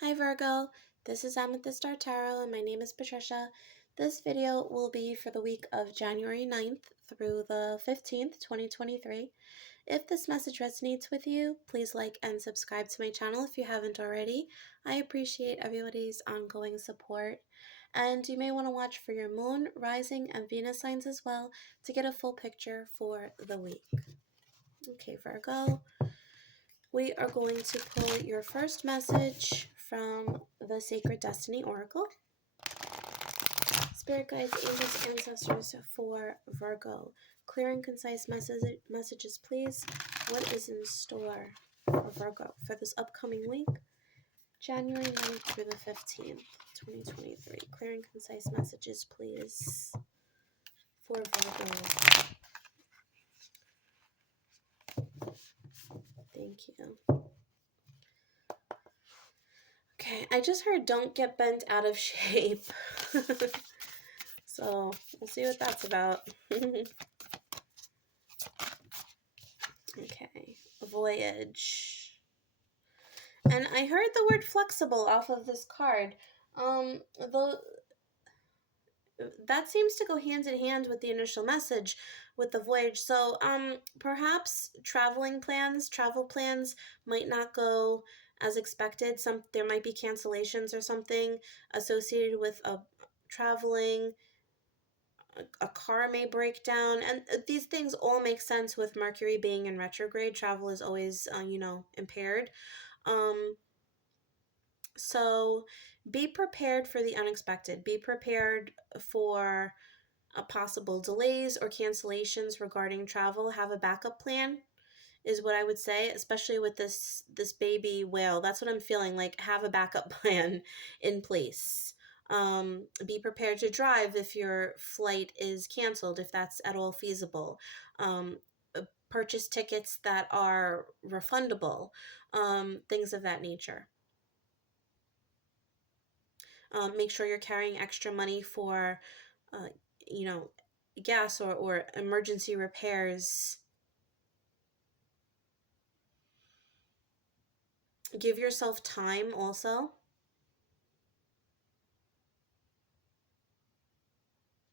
Hi Virgo, this is Amethyst Star Tarot and my name is Patricia. This video will be for the week of January 9th through the 15th, 2023. If this message resonates with you, please like and subscribe to my channel if you haven't already. I appreciate everybody's ongoing support. And you may want to watch for your moon, rising, and Venus signs as well to get a full picture for the week. Okay, Virgo. We are going to pull your first message from the Sacred Destiny Oracle. Spirit guides, angels, ancestors for Virgo. Clear and concise messages, please. What is in store for Virgo for this upcoming week, January 9th through the 15th, 2023? Clear and concise messages, please, for Virgo. Thank you. Okay, I just heard don't get bent out of shape. So we'll see what that's about. Okay, voyage. And I heard the word flexible off of this card. That seems to go hand in hand with the initial message with the voyage. So perhaps travel plans might not go as expected. There might be cancellations or something associated with traveling. A car may break down, and these things all make sense with Mercury being in retrograde. Travel is always impaired. So be prepared for the unexpected. Be prepared for possible delays or cancellations regarding travel. Have a backup plan is what I would say, especially with this baby whale. That's what I'm feeling like. Have a backup plan in place. Be prepared to drive if your flight is canceled, if that's at all feasible. Purchase tickets that are refundable, things of that nature. Make sure you're carrying extra money for, you know, gas or emergency repairs. Give yourself time also.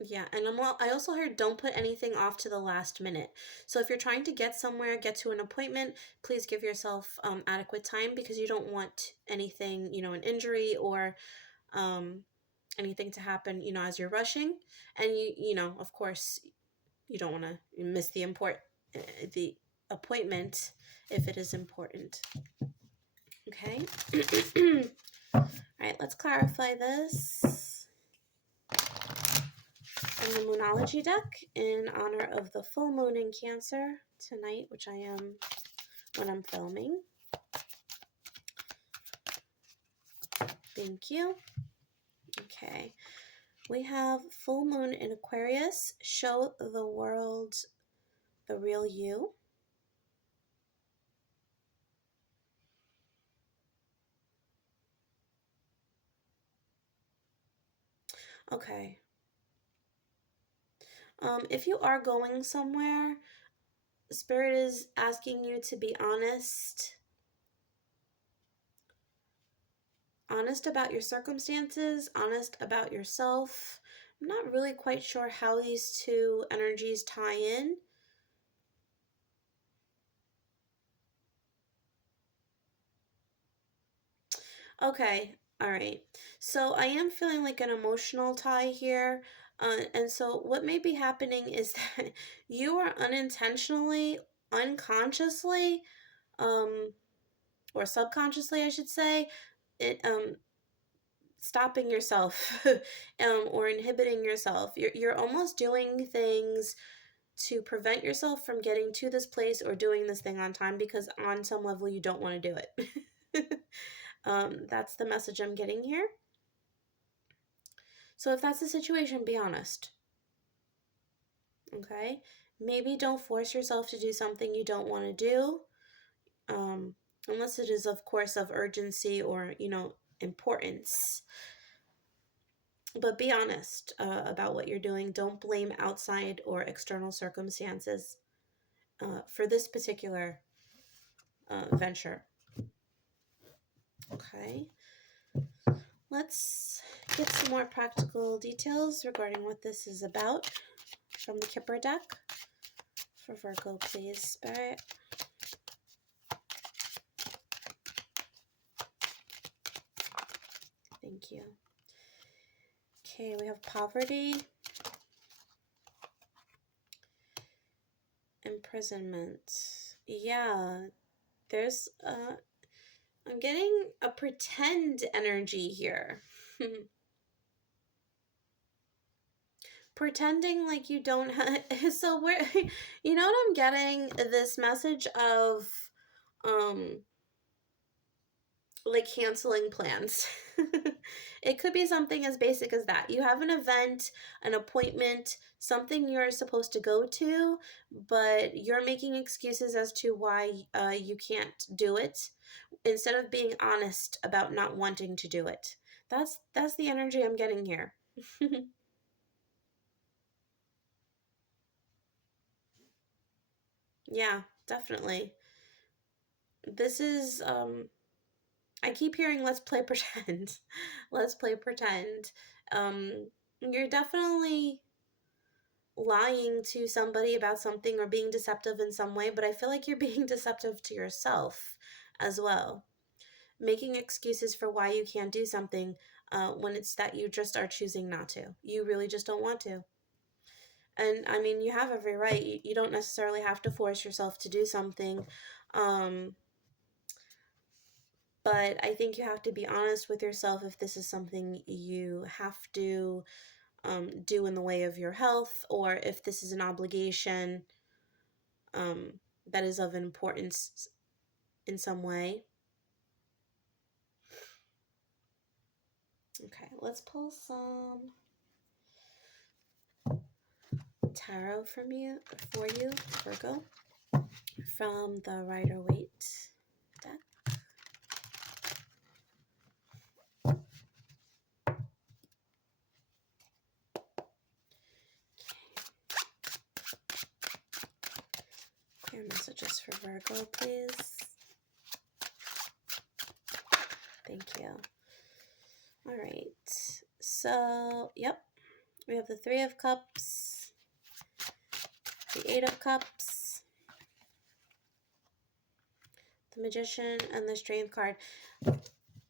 Yeah, and I also heard don't put anything off to the last minute. So if you're trying to get somewhere, get to an appointment, please give yourself adequate time because you don't want anything, an injury or anything to happen, as you're rushing. And of course, you don't want to miss the appointment if it is important. Okay. All right, let's clarify this. And the Moonology deck in honor of the full moon in Cancer tonight, which I am when I'm filming. Thank you. Okay. We have full moon in Aquarius. Show the world the real you. Okay. If you are going somewhere, Spirit is asking you to be honest. Honest about your circumstances, honest about yourself. I'm not really quite sure how these two energies tie in. Okay, all right. So I am feeling like an emotional tie here. And so what may be happening is that you are unintentionally, unconsciously, or subconsciously, I should say, stopping yourself or inhibiting yourself. You're almost doing things to prevent yourself from getting to this place or doing this thing on time because on some level you don't want to do it. That's the message I'm getting here. So if that's the situation, be honest. Okay? Maybe don't force yourself to do something you don't want to do. Unless it is, of course, of urgency or, importance. But be honest about what you're doing. Don't blame outside or external circumstances for this particular venture. Okay. Let's get some more practical details regarding what this is about from the Kipper deck. For Virgo, please, Spirit. Thank you. Okay, we have poverty, imprisonment. Yeah, there's I'm getting a pretend energy here. Pretending like you don't have, so we're, you know what I'm getting? This message of, um, like canceling plans. It could be something as basic as that. You have an event, an appointment, something you're supposed to go to, but you're making excuses as to why you can't do it instead of being honest about not wanting to do it. That's the energy I'm getting here. Yeah, definitely. This is I keep hearing let's play pretend. Let's play pretend. You're definitely lying to somebody about something or being deceptive in some way, but I feel like you're being deceptive to yourself as well. Making excuses for why you can't do something when it's that you just are choosing not to. You really just don't want to. And I mean, you have every right. You don't necessarily have to force yourself to do something. Um, but I think you have to be honest with yourself if this is something you have to do in the way of your health, or if this is an obligation um, that is of importance in some way. Okay, let's pull some tarot for you, Virgo, from the Rider-Waite deck. Clear messages for Virgo, please. Thank you. All right. So, yep. We have the Three of Cups, the Eight of Cups, the Magician, and the Strength card.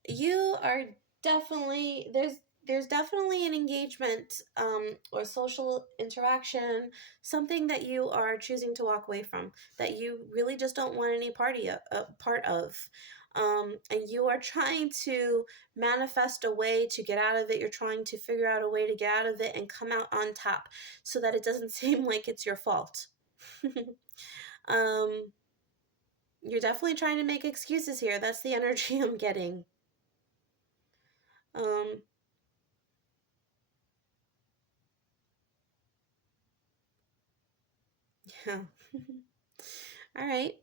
You are definitely, there's definitely an engagement or social interaction, something that you are choosing to walk away from, that you really just don't want any part of. And you are trying to manifest a way to get out of it. You're trying to figure out a way to get out of it and come out on top so that it doesn't seem like it's your fault. um, you're definitely trying to make excuses here. That's the energy I'm getting. Um, yeah. All right.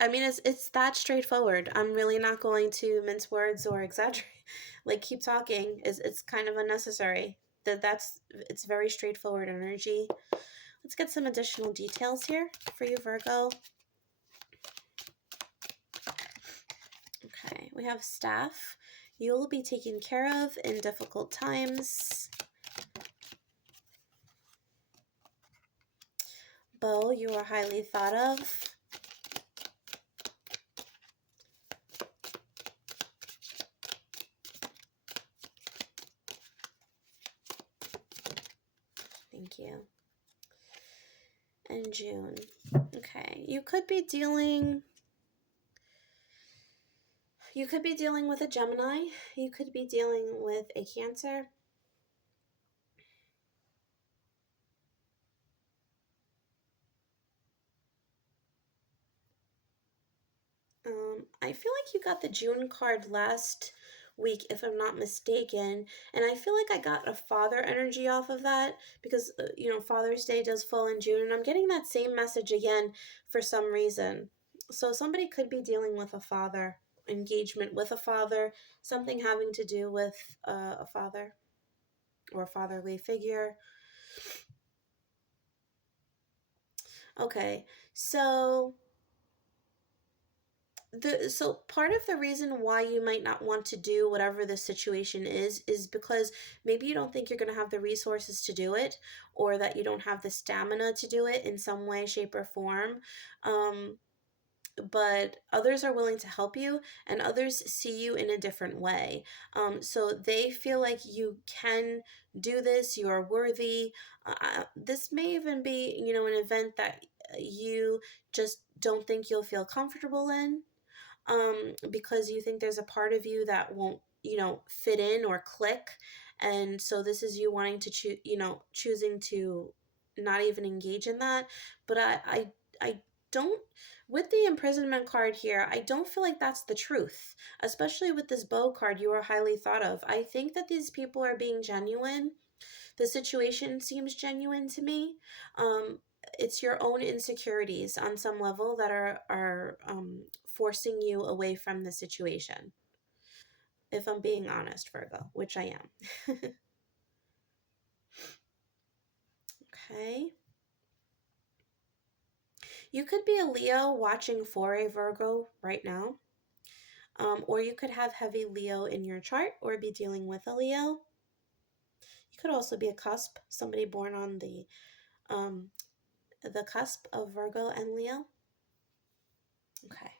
I mean, it's that straightforward. I'm really not going to mince words or exaggerate. Like keep talking. It's kind of unnecessary. It's very straightforward energy. Let's get some additional details here for you, Virgo. Okay, we have staff. You will be taken care of in difficult times. Beau, you are highly thought of. Thank you. And June. Okay, you could be dealing with a Gemini. You could be dealing with a Cancer. I feel like you got the June card last week, if I'm not mistaken, and I feel like I got a father energy off of that because, Father's Day does fall in June, and I'm getting that same message again for some reason. So somebody could be dealing with a father, engagement with a father, something having to do with a father or a fatherly figure. Okay, so So part of the reason why you might not want to do whatever the situation is because maybe you don't think you're going to have the resources to do it, or that you don't have the stamina to do it in some way, shape, or form. Um, but others are willing to help you, and others see you in a different way. So they feel like you can do this, you are worthy. This may even be, an event that you just don't think you'll feel comfortable in, because you think there's a part of you that won't, fit in or click. And so this is you wanting to choose, choosing to not even engage in that. But I don't, with the imprisonment card here, I don't feel like that's the truth, especially with this bow card. You are highly thought of. I think that these people are being genuine. The situation seems genuine to me. Um, it's your own insecurities on some level that are forcing you away from the situation. If I'm being honest, Virgo, which I am. Okay. You could be a Leo watching for a Virgo right now. Or you could have heavy Leo in your chart or be dealing with a Leo. You could also be a cusp, somebody born on um, the cusp of Virgo and Leo. Okay.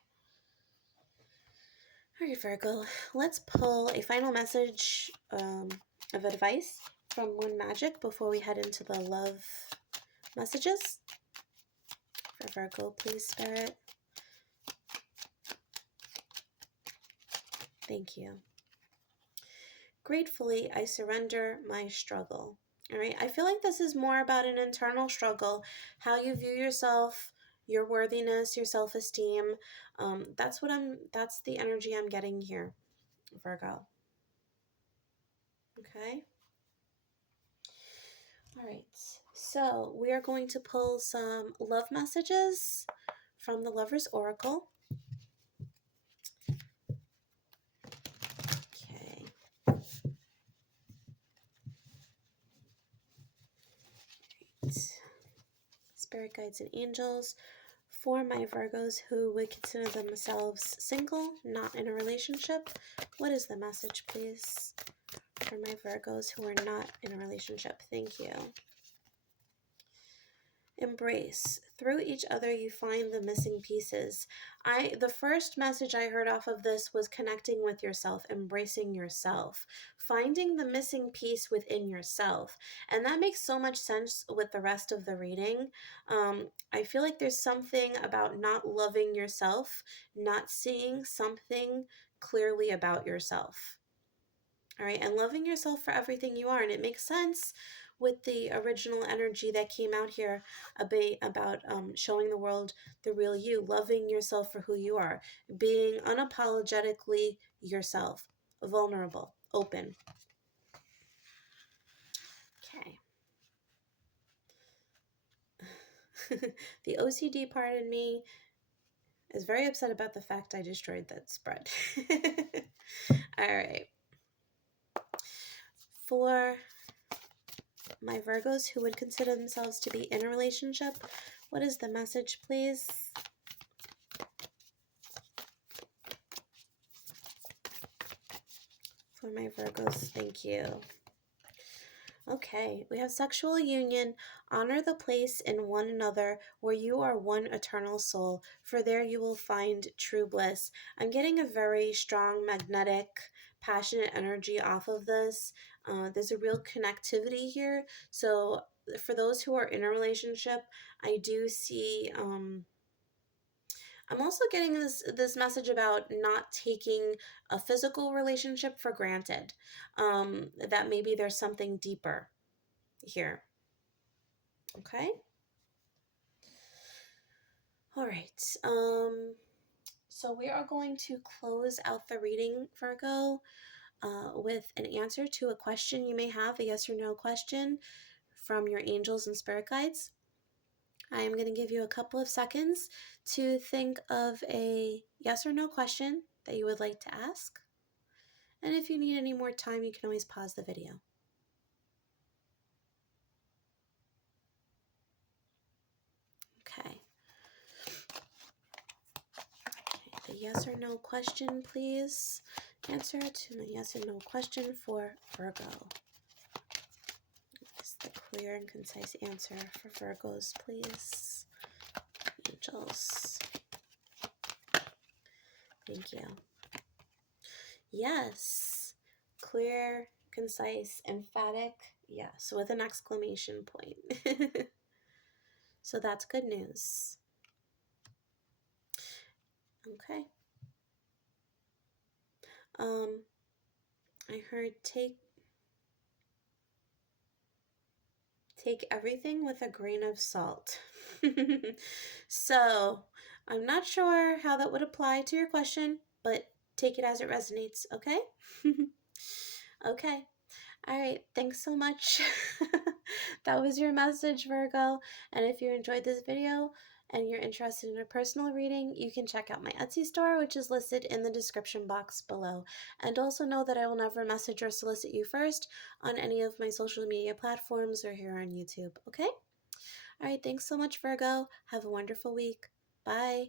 All right, Virgo, let's pull a final message of advice from Moon Magic before we head into the love messages. For Virgo, please, Spirit. Thank you. Gratefully, I surrender my struggle. All right, I feel like this is more about an internal struggle, how you view yourself, your worthiness, your self-esteem. That's the energy I'm getting here, Virgo. Okay. All right, so we are going to pull some love messages from the Lover's Oracle. Okay. Right. Spirit guides and angels, for my Virgos who would consider themselves single, not in a relationship, what is the message, please? For my Virgos who are not in a relationship, thank you. Embrace. Through each other you find the missing pieces. The first message I heard off of this was connecting with yourself, embracing yourself, finding the missing piece within yourself. And that makes so much sense with the rest of the reading. I feel like there's something about not loving yourself, not seeing something clearly about yourself. All right, and loving yourself for everything you are. And it makes sense with the original energy that came out here about showing the world the real you, loving yourself for who you are, being unapologetically yourself, vulnerable, open. Okay. The OCD part in me is very upset about the fact I destroyed that spread. All right. For my Virgos who would consider themselves to be in a relationship, what is the message, please? For my Virgos, thank you. Okay, we have sexual union. Honor the place in one another where you are one eternal soul, for there you will find true bliss. I'm getting a very strong, magnetic, passionate energy off of this. There's a real connectivity here. So for those who are in a relationship, I do see... I'm also getting this message about not taking a physical relationship for granted. That maybe there's something deeper here. Okay. All right. So we are going to close out the reading, Virgo, with an answer to a question you may have, a yes or no question from your angels and spirit guides. I am going to give you a couple of seconds to think of a yes or no question that you would like to ask. And if you need any more time, you can always pause the video. Okay. The yes or no question, please. Answer to my yes or no question for Virgo. Just the clear and concise answer for Virgos, please. Angels. Thank you. Yes. Clear, concise, emphatic. Yes, with an exclamation point. So that's good news. Okay. I heard take everything with a grain of salt. So I'm not sure how that would apply to your question, but take it as it resonates, okay? Okay. All right. Thanks so much. That was your message, Virgo. And if you enjoyed this video and you're interested in a personal reading, you can check out my Etsy store, which is listed in the description box below. And also know that I will never message or solicit you first on any of my social media platforms or here on YouTube, okay? All right. Thanks so much, Virgo. Have a wonderful week. Bye.